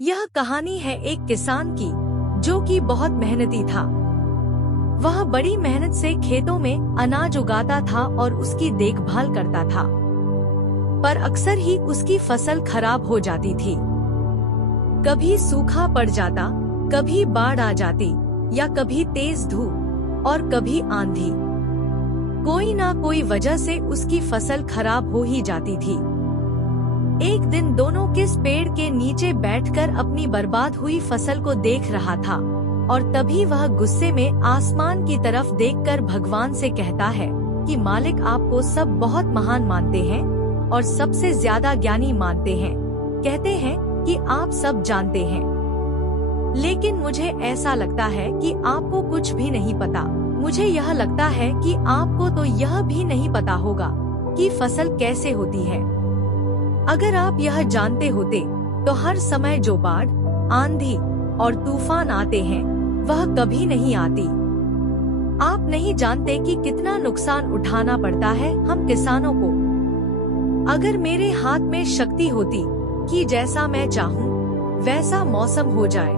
यह कहानी है एक किसान की, जो कि बहुत मेहनती था। वह बड़ी मेहनत से खेतों में अनाज उगाता था और उसकी देखभाल करता था, पर अक्सर ही उसकी फसल खराब हो जाती थी। कभी सूखा पड़ जाता, कभी बाढ़ आ जाती, या कभी तेज धूप और कभी आंधी। कोई ना कोई वजह से उसकी फसल खराब हो ही जाती थी। एक दिन दोनों किस पेड़ के नीचे बैठकर अपनी बर्बाद हुई फसल को देख रहा था, और तभी वह गुस्से में आसमान की तरफ देखकर भगवान से कहता है कि मालिक, आपको सब बहुत महान मानते हैं और सबसे ज्यादा ज्ञानी मानते हैं। कहते हैं कि आप सब जानते हैं, लेकिन मुझे ऐसा लगता है कि आपको कुछ भी नहीं पता। मुझे यह लगता है कि आपको तो यह भी नहीं पता होगा कि फसल कैसे होती है। अगर आप यह जानते होते तो हर समय जो बाढ़, आंधी और तूफान आते हैं वह कभी नहीं आती। आप नहीं जानते कि कितना नुकसान उठाना पड़ता है हम किसानों को। अगर मेरे हाथ में शक्ति होती कि जैसा मैं चाहूँ वैसा मौसम हो जाए,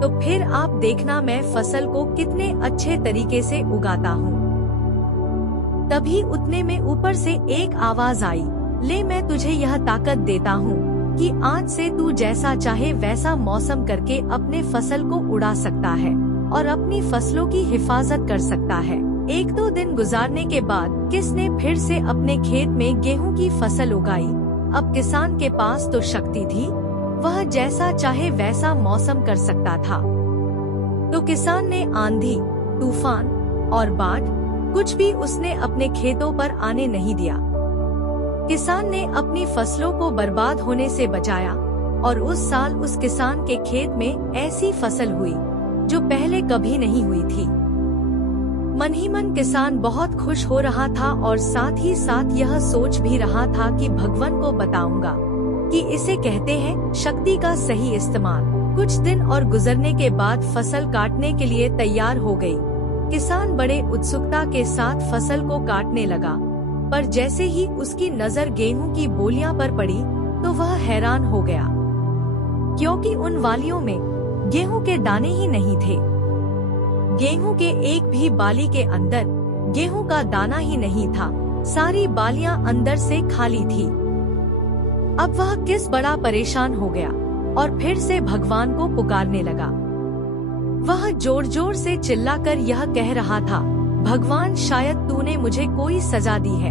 तो फिर आप देखना मैं फसल को कितने अच्छे तरीके से उगाता हूँ। तभी उतने में ऊपर से एक आवाज आई, ले, मैं तुझे यह ताकत देता हूँ कि आज से तू जैसा चाहे वैसा मौसम करके अपने फसल को उड़ा सकता है और अपनी फसलों की हिफाजत कर सकता है। एक दो दिन गुजारने के बाद किसने फिर से अपने खेत में गेहूं की फसल उगाई। अब किसान के पास तो शक्ति थी, वह जैसा चाहे वैसा मौसम कर सकता था। तो किसान ने आंधी, तूफान और बाढ़ कुछ भी उसने अपने खेतों पर आने नहीं दिया। किसान ने अपनी फसलों को बर्बाद होने से बचाया, और उस साल उस किसान के खेत में ऐसी फसल हुई जो पहले कभी नहीं हुई थी। मन ही मन किसान बहुत खुश हो रहा था और साथ ही साथ यह सोच भी रहा था कि भगवान को बताऊंगा कि इसे कहते हैं शक्ति का सही इस्तेमाल। कुछ दिन और गुजरने के बाद फसल काटने के लिए तैयार हो गई। किसान बड़े उत्सुकता के साथ फसल को काटने लगा, पर जैसे ही उसकी नजर गेहूं की बोलियां पर पड़ी तो वह हैरान हो गया, क्योंकि उन वालियों में गेहूं के दाने ही नहीं थे। गेहूं के एक भी बाली के अंदर गेहूं का दाना ही नहीं था, सारी बालियां अंदर से खाली थी। अब वह किस बड़ा परेशान हो गया और फिर से भगवान को पुकारने लगा। वह जोर जोर से चिल्लाकर यह कह रहा था, भगवान, शायद तूने मुझे कोई सजा दी है।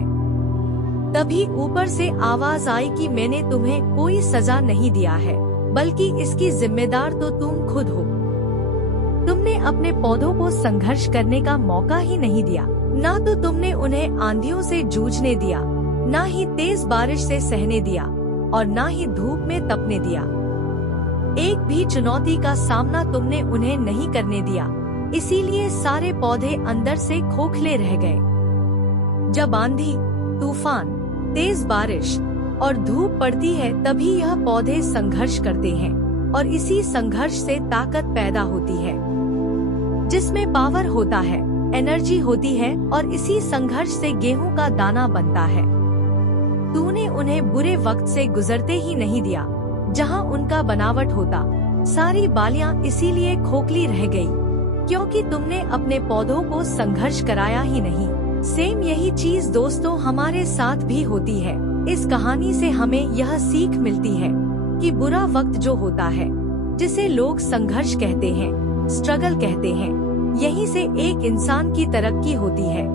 तभी ऊपर से आवाज आई कि मैंने तुम्हें कोई सजा नहीं दिया है, बल्कि इसकी जिम्मेदार तो तुम खुद हो। तुमने अपने पौधों को संघर्ष करने का मौका ही नहीं दिया। ना तो तुमने उन्हें आंधियों से जूझने दिया, ना ही तेज बारिश से सहने दिया, और ना ही धूप में तपने दिया। एक भी चुनौती का सामना तुमने उन्हें नहीं करने दिया, इसीलिए सारे पौधे अंदर से खोखले रह गए। जब आंधी, तूफान, तेज बारिश और धूप पड़ती है तभी यह पौधे संघर्ष करते हैं, और इसी संघर्ष से ताकत पैदा होती है, जिसमें पावर होता है, एनर्जी होती है, और इसी संघर्ष से गेहूं का दाना बनता है। तूने उन्हें बुरे वक्त से गुजरते ही नहीं दिया जहां उनका बनावट होता। सारी बालियां इसीलिए खोखली रह गई क्योंकि तुमने अपने पौधों को संघर्ष कराया ही नहीं। सेम यही चीज दोस्तों हमारे साथ भी होती है। इस कहानी से हमें यह सीख मिलती है कि बुरा वक्त जो होता है, जिसे लोग संघर्ष कहते हैं, स्ट्रगल कहते हैं, यहीं से एक इंसान की तरक्की होती है।